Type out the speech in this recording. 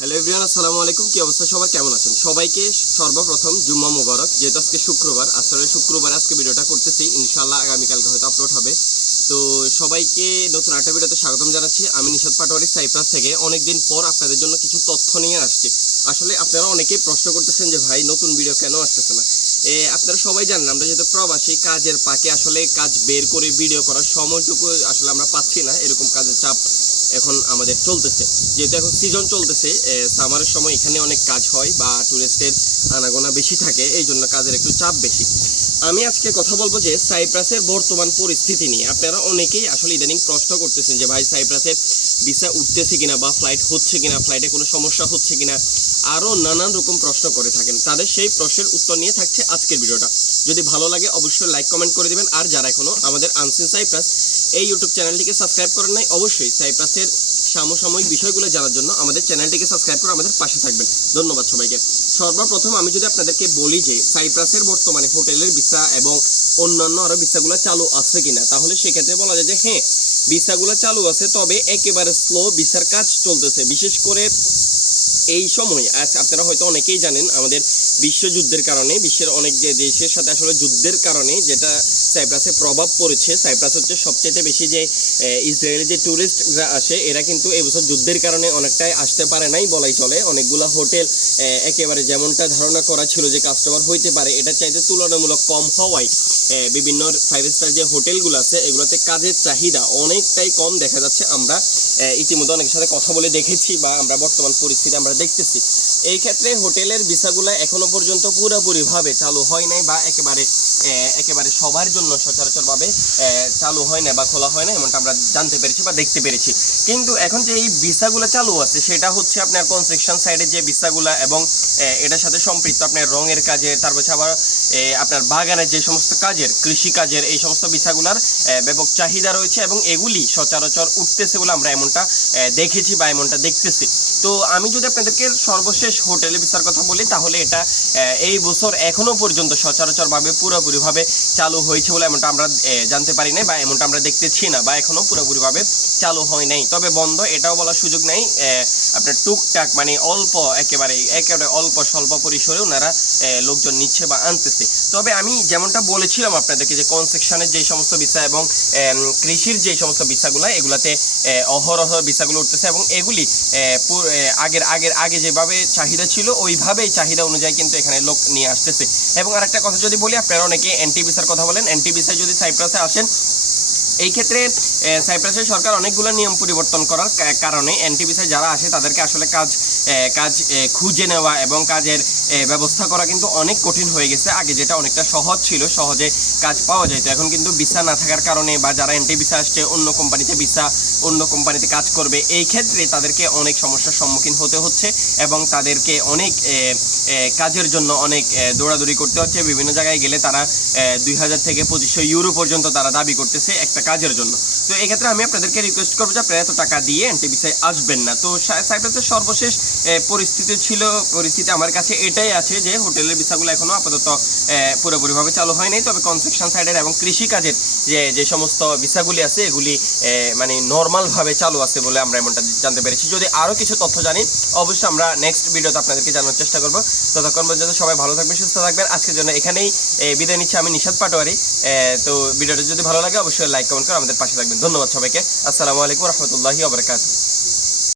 Hello everyone আসসালামু আলাইকুম। কি অবস্থা? সবার কেমন আছেন? সবাইকে সর্বপ্রথম জুম্মা মোবারক, যেহেতু আজকে শুক্রবার আসলে শুক্রবার আজকে ভিডিওটা করতেছি ইনশাল্লাহ আগামীকালকে হয়তো আপলোড হবে। তো সবাইকে নতুন একটা ভিডিওতে স্বাগতম জানাচ্ছি। আমি নিশাদ পাটোয়ারি সাইপ্রাস থেকে। অনেকদিন পর আপনাদের জন্য কিছু তথ্য নিয়ে আসছি। আসলে আপনারা অনেকেই প্রশ্ন করতেছেন যে, ভাই, নতুন ভিডিও কেন আসতেছে না? আপনারা সবাই জানেন, আমরা যেহেতু প্রবাসী, কাজের পাকে আসলে কাজ বের করে ভিডিও করার সময়টুকু আসলে আমরা পাচ্ছি না, এরকম কাজের চাপ এখন আমাদের চলতেছে। যেহেতু এখন সিজন চলতেছে সামারের সময় এখানে অনেক কাজ হয় বা টুরিস্টের আনাগোনা বেশি থাকে, এই জন্য কাজের একটু চাপ বেশি। আমি আজকে কথা বলব যে সাইপ্রাসের বর্তমান পরিস্থিতি নিয়ে। আপনারা অনেকেই আসলে ইদানিং প্রশ্ন করতেছেন যে, ভাই, সাইপ্রাসের ভিসা উঠতেছে কিনা বা ফ্লাইট হচ্ছে কিনা ফ্লাইটে কোনো সমস্যা হচ্ছে কিনা? আরও নানান রকম প্রশ্ন করে থাকেন। তাদের সেই প্রশ্নের উত্তর নিয়ে থাকছে আজকের ভিডিওটা। যদি ভালো লাগে, অবশ্যই লাইক কমেন্ট করে দিবেন। আর যারা এখনও আমাদের আনসিন সাইপ্রাস এই ইউটিউব চ্যানেলটিকে সাবস্ক্রাইব করেন নাই, অবশ্যই সাইপ্রাসের সমসাময়িক বিষয়গুলো জানার জন্য আমাদের চ্যানেলটিকে সাবস্ক্রাইব করে আমাদের পাশে থাকবেন। ধন্যবাদ সবাইকে। সর্বপ্রথম আমি যদি আপনাদেরকে বলি যে সাইপ্রাসের বর্তমানে হোটেলের ভিসা এবং অন্যান্য আরও ভিসাগুলো চালু আছে কিনা, তাহলে সেক্ষেত্রে বলা যায় যে হ্যাঁ ভিসাগুলো চালু আছে, তবে একেবারে স্লো ভিসার কাজ চলতেছে। বিশেষ করে এই সময়, আজ আপনারা হয়তো অনেকেই জানেন আমাদের বিশ্বযুদ্ধের কারণে, বিশ্বের অনেক যে দেশের সাথে আসলে যুদ্ধের কারণে যেটা সাইপ্রাসে প্রভাব পড়েছে। সাইপ্রাস হচ্ছে সবচেয়ে বেশি যে ইসরায়েলের যে ট্যুরিস্টরা আসে, এরা কিন্তু এবছর যুদ্ধের কারণে অনেকটাই আসতে পারে নাই বলাই চলে। অনেকগুলা হোটেল একেবারে যেমনটা ধারণা করা ছিল যে কাস্টমার হইতে পারে, এটা চাইতে তুলনামূলক কম হওয়ায় বিভিন্ন ফাইভ স্টার যে হোটেলগুলো আছে, এগুলোতে কাজের চাহিদা অনেকটাই কম দেখা যাচ্ছে। আমরা ইতিমধ্যে অনেকের সাথে কথা বলে দেখেছি বা আমরা বর্তমান পরিস্থিতি আমরা দেখতেছি। এই ক্ষেত্রে হোটেলের ভিসাগুলো এখনও পর্যন্ত পুরোপুরিভাবে চালু হয় নাই বা একেবারে একেবারে সবার জন্য সচরাচরভাবে চালু হয় না বা খোলা হয় না, এমনটা আমরা জানতে পেরেছি বা দেখতে পেরেছি। কিন্তু এখন যে এই ভিসাগুলো চালু আছে, সেটা হচ্ছে আপনার কনস্ট্রাকশন সাইডের যে ভিসাগুলো এবং এটার সাথে সম্পৃক্ত আপনার রঙের কাজে, তারপর আবার আপনার বাগানের যে সমস্ত কাজের, কৃষি কাজের এই সমস্ত ভিসাগুলার ব্যাপক চাহিদা রয়েছে এবং এগুলি সচরাচর উঠতেছে বলে আমরা এমনটা দেখেছি বা এমনটা দেখতেছি। তো আমি যদি আপনাদেরকে সর্বশেষ হোটেলে ভিসার কথা বলি, তাহলে এটা এই বছর এখনও পর্যন্ত সচরাচরভাবে পুরোপুরিভাবে চালু হয়েছে বলে এমনটা আমরা জানতে পারি না বা এমনটা আমরা দেখতেছি না বা এখনও পুরোপুরিভাবে চালু হয় নাই। তবে বন্ধ, এটাও বলার সুযোগ নেই। আপনার টুকটাক মানে অল্প একেবারে একেবারে অল্প স্বল্প পরিসরে ওনারা লোকজন নিচ্ছে বা আনতেছে। তবে আমি যেমনটা বলেছিলাম আপনাদেরকে যে কনস্ট্রাকশনের যে সমস্ত ভিসা এবং কৃষির যে সমস্ত ভিসাগুলো এগুলাতে অহরহ ভিসাগুলো উঠতেছে এবং এগুলি আগের আগের, আগে যেভাবে চাহিদা ছিল, ওইভাবেই চাহিদা অনুযায়ী কিন্তু এখানে লোক নিয়ে আসতেছে। এবং আরেকটা কথা যদি বলি, আপনারা অনেকে এনটি ভিসার কথা বলেন এনটি ভিসায় যদি সাইপ্রাসে আসেন, এই ক্ষেত্রে সাইপ্রাসের সরকার অনেকগুলো নিয়ম পরিবর্তন করার কারণে এনটিভিসায় যারা আসে, তাদেরকে আসলে কাজ কাজ খুঁজে নেওয়া এবং কাজের ব্যবস্থা করা কিন্তু অনেক কঠিন হয়ে গেছে। আগে যেটা অনেকটা সহজ ছিল, সহজে কাজ পাওয়া যেত এখন কিন্তু ভিসা না থাকার কারণে বা যারা এনটি ভিসা আসছে, অন্য কোম্পানিতে ভিসা অন্য কোম্পানিতে কাজ করবে, এই ক্ষেত্রে তাদেরকে অনেক সমস্যার সম্মুখীন হতে হচ্ছে এবং তাদেরকে অনেক কাজের জন্য অনেক দৌড়াদৌড়ি করতে হচ্ছে। বিভিন্ন জায়গায় গেলে তারা দুই হাজার থেকে পঁচিশশো ইউরো পর্যন্ত তারা দাবি করতেছে একটা কাজের জন্য। তো এক্ষেত্রে আমি আপনাদেরকে রিকোয়েস্ট করব যে আপনারা এত টাকা দিয়ে এনটি ভিসায় আসবেন না। তো সাইপ্রাসের সর্বশেষ পরিস্থিতি ছিল, পরিস্থিতি আমার কাছে এটাই আছে যে হোটেলের ভিসাগুলো এখনও আপাতত পুরোপুরিভাবে চালু হয় নাই। তবে কনস্ট্রাকশন সাইডের এবং কৃষি কাজের যে যে সমস্ত ভিসাগুলি আছে, এগুলি মানে নর্মালভাবে চালু আছে বলে আমরা এমনটা জানতে পেরেছি। যদি আরও কিছু তথ্য জানি, অবশ্যই আমরা নেক্সট ভিডিওতে আপনাদেরকে জানার চেষ্টা করব। ততক্ষণ পর্যন্ত সবাই ভালো থাকবেন, সুস্থ থাকবেন। আজকের জন্য এখানেই বিদায় নিচ্ছি আমি নিশাদ পাটোয়ারি। তো ভিডিওটা যদি ভালো লাগে, অবশ্যই লাইক কমেন্ট করে আমাদের পাশে থাকবেন। ধন্যবাদ সবাইকে। আসসালামু আলাইকুম রহমতুল্লাহি আবরকাত